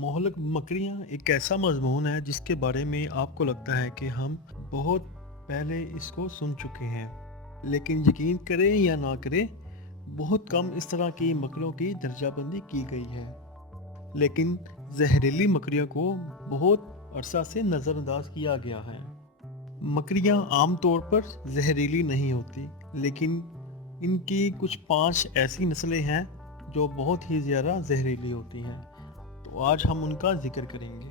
मोहल्लक मकड़ियाँ एक ऐसा मज़मून है जिसके बारे में आपको लगता है कि हम बहुत पहले इसको सुन चुके हैं। लेकिन यकीन करें या ना करें, बहुत कम इस तरह की मकड़ियों की दर्जाबंदी की गई है। लेकिन जहरीली मकड़ियों को बहुत अरसा से नज़रअंदाज किया गया है। मकड़ियाँ आमतौर पर जहरीली नहीं होती, लेकिन इनकी कुछ 5 ऐसी नस्लें हैं जो बहुत ही ज़्यादा जहरीली होती हैं। तो आज हम उनका जिक्र करेंगे।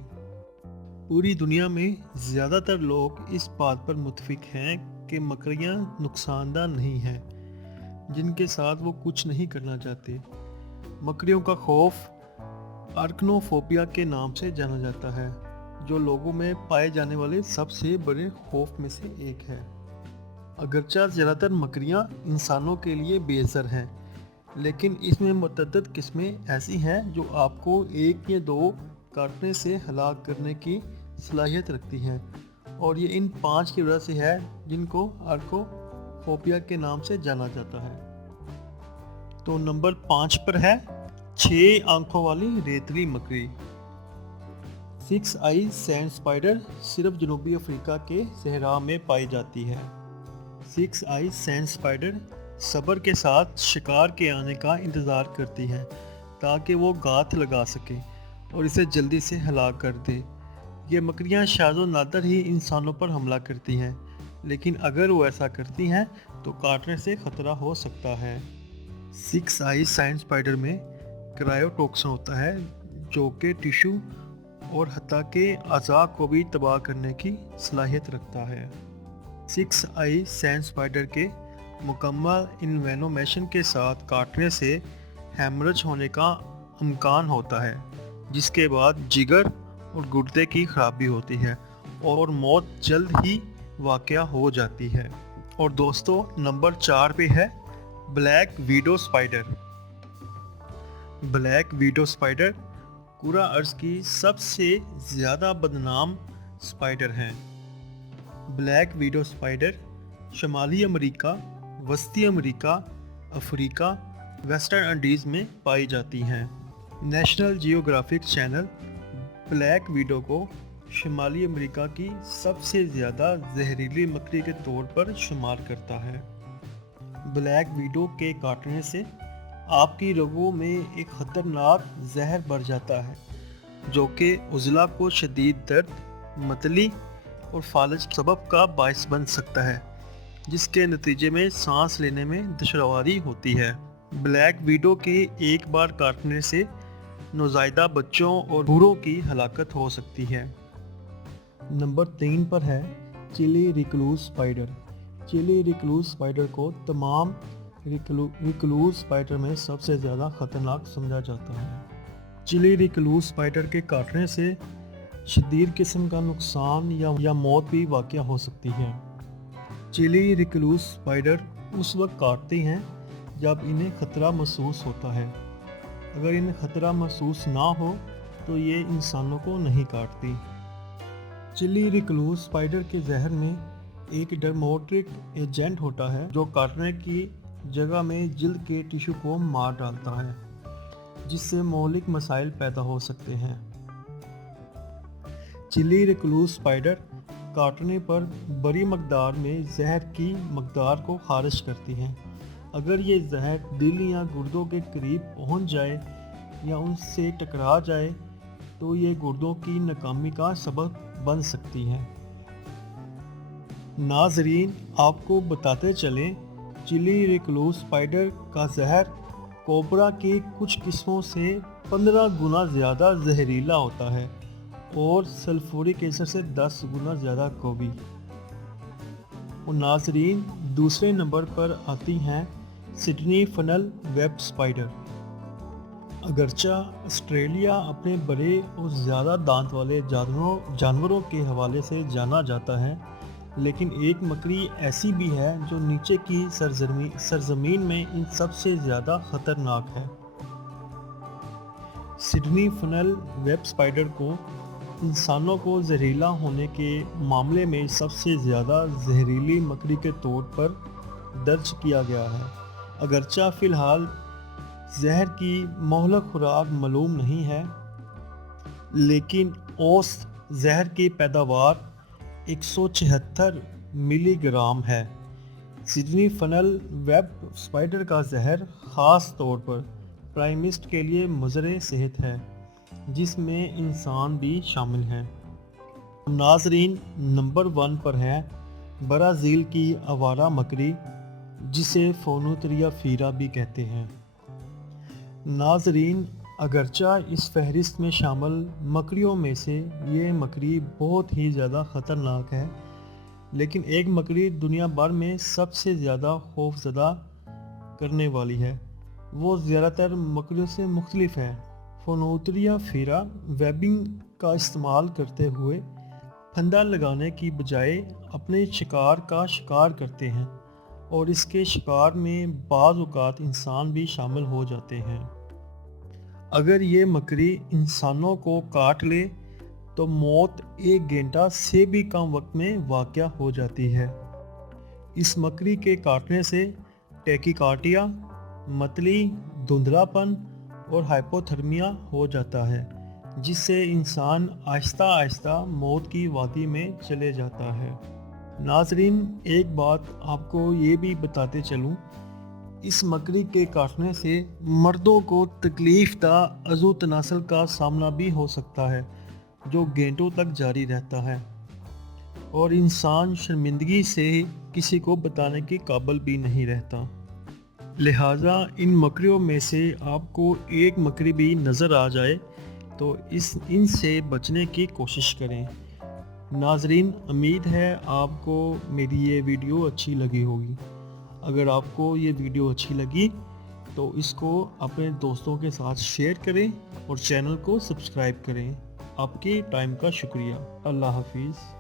पूरी दुनिया में ज़्यादातर लोग इस बात पर मुत्फिक हैं कि मकड़ियाँ नुकसानदार नहीं हैं, जिनके साथ वो कुछ नहीं करना चाहते। मकड़ियों का खौफ आर्कनोफोबिया के नाम से जाना जाता है, जो लोगों में पाए जाने वाले सबसे बड़े खौफ में से एक है। अगरचे ज़्यादातर मकड़ियाँ इंसानों के लिए बेअसर हैं, लेकिन इसमें मुतअद्दिद किस्में ऐसी हैं जो आपको एक या दो काटने से हलाक करने की सलाहियत रखती हैं, और ये इन 5 की वजह से है जिनको आर्कोफोबिया के नाम से जाना जाता है। तो नंबर 5 पर है 6 आंखों वाली रेतली मकड़ी। 6 आई सैंड स्पाइडर सिर्फ जनूबी अफ्रीका के सहरा में पाई जाती है। 6 आई सैंड स्पाइडर सब्र के साथ शिकार के आने का इंतज़ार करती है ताकि वो गांठ लगा सके और इसे जल्दी से हलाक कर दे। ये मकड़ियाँ शायद नादर ही इंसानों पर हमला करती हैं, लेकिन अगर वो ऐसा करती हैं तो काटने से ख़तरा हो सकता है। 6 आई सैंड स्पाइडर में क्रायोटॉक्सिन होता है, जो कि टिश्यू और हत्ता के अज़ा को भी तबाह करने की सलाहियत रखता है। 6 आई सैंड स्पाइडर के मुकम्मल इन्वेनोमेशन के साथ काटने से हैमरेज होने का इम्कान होता है, जिसके बाद जिगर और गुर्दे की खराबी होती है और मौत जल्द ही वाक़या हो जाती है। और दोस्तों, नंबर 4 पे है black widow spider. Black widow spider कुरा अर्ज़ की सबसे ज़्यादा बदनाम स्पाइडर हैं। ब्लैक विडो स्पाइडर शुमाली अमेरिका, वस्ती अमेरिका, अफ्रीका, वेस्टर्न इंडीज़ में पाई जाती हैं। National geographic channel black window को शुमाली अमेरिका की सबसे ज़्यादा जहरीली मकड़ी के तौर पर शुमार करता है। ब्लैक विडो के काटने से आपकी रगों में एक ख़तरनाक जहर भर जाता है, जो कि उज़ला को शदीद दर्द, मतली और फालज के सबब का बायस बन सकता है, जिसके नतीजे में सांस लेने में दुश्वारी होती है। ब्लैक विडो के एक बार काटने से नौज़ायदा बच्चों और बूढ़ों की हलाकत हो सकती है। नंबर 3 पर है Chile recluse spider. Chile recluse spider को तमाम रिक्लूज स्पाइडर में सबसे ज़्यादा ख़तरनाक समझा जाता है। चिली रिक्लूज स्पाइडर के काटने से शदीद किस्म का नुकसान या मौत भी वाक़या हो सकती है। चिली रिक्लूज स्पाइडर उस वक्त काटती हैं जब इन्हें ख़तरा महसूस होता है। अगर इन्हें ख़तरा महसूस ना हो तो ये इंसानों को नहीं काटती। चिली रिक्लूज स्पाइडर के जहर में एक डर्मोटिक एजेंट होता है, जो काटने की जगह में जल्द के टिश्यू को मार डालता है, जिससे मौलिक मसाइल पैदा हो सकते हैं। चिली रिक्लूज स्पाइडर काटने पर बड़ी मकदार में जहर की मकदार को खारिज करती हैं। अगर ये जहर दिल या गुर्दों के करीब पहुंच जाए या उनसे टकरा जाए तो ये गुर्दों की नाकामी का सबब बन सकती हैं। नाजरीन, आपको बताते चलें, चिली रिक्लूज स्पाइडर का जहर कोबरा की कुछ किस्मों से 15 गुना ज़्यादा जहरीला होता है और सल्फ्यूरिक एसिड से 10 गुना ज़्यादा कौवी। और नाजरीन, दूसरे नंबर पर आती हैं सिडनी फनल वेब स्पाइडर। अगरचा ऑस्ट्रेलिया अपने बड़े और ज़्यादा दांत वाले जानवरों के हवाले से जाना जाता है, लेकिन एक मकड़ी ऐसी भी है जो नीचे की सरजमीन में इन सबसे ज़्यादा ख़तरनाक है। सिडनी फनल वेब स्पाइडर को इंसानों को जहरीला होने के मामले में सबसे ज़्यादा जहरीली मकड़ी के तौर पर दर्ज किया गया है। अगरचा फ़िलहाल जहर की मोहलक खुराक मालूम नहीं है, لیکن اوس زہر کی پیداوار 176 ملی گرام ہے۔ سڈنی فنل ویب اسپائڈر کا زہر خاص طور پر پرائمیسٹ کے لیے مضر صحت ہے، جس میں انسان بھی شامل ہیں۔ ناظرین، نمبر 1 پر ہے برازیل کی آوارہ مکڑی، جسے فونوتریا فیرا بھی کہتے ہیں۔ ناظرین، اگرچہ اس فہرست میں شامل مکڑیوں میں سے یہ مکڑی بہت ہی زیادہ خطرناک ہے، لیکن ایک مکڑی دنیا بھر میں سب سے زیادہ خوف زدہ کرنے والی ہے۔ وہ زیادہ تر مکڑیوں سے مختلف ہے۔ فونوتریا فیرا ویبنگ کا استعمال کرتے ہوئے پھندا لگانے کی بجائے اپنے شکار کا شکار کرتے ہیں، اور اس کے شکار میں بعض اوقات انسان بھی شامل ہو جاتے ہیں۔ اگر یہ مکڑی انسانوں کو کاٹ لے تو موت 1 گھنٹہ سے بھی کم وقت میں واقع ہو جاتی ہے۔ اس مکڑی کے کاٹنے سے ٹیکیکارڈیا، متلی، دھندلا پن اور ہائپوتھرمیا ہو جاتا ہے، جس سے انسان آہستہ آہستہ موت کی وادی میں چلے جاتا ہے۔ ناظرین، ایک بات آپ کو یہ بھی بتاتے چلوں، اس مکڑی کے کاٹنے سے مردوں کو تکلیف دہ عضو تناسل کا سامنا بھی ہو سکتا ہے، جو گھنٹوں تک جاری رہتا ہے، اور انسان شرمندگی سے کسی کو بتانے کے قابل بھی نہیں رہتا۔ لہٰذا ان مکڑیوں میں سے آپ کو ایک مکڑی بھی نظر آ جائے تو ان سے بچنے کی کوشش کریں۔ ناظرین، امید ہے آپ کو میری یہ ویڈیو اچھی لگی ہوگی۔ اگر آپ کو یہ ویڈیو اچھی لگی تو اس کو اپنے دوستوں کے ساتھ شیئر کریں اور چینل کو سبسکرائب کریں۔ آپ کے ٹائم کا شکریہ۔ اللہ حافظ۔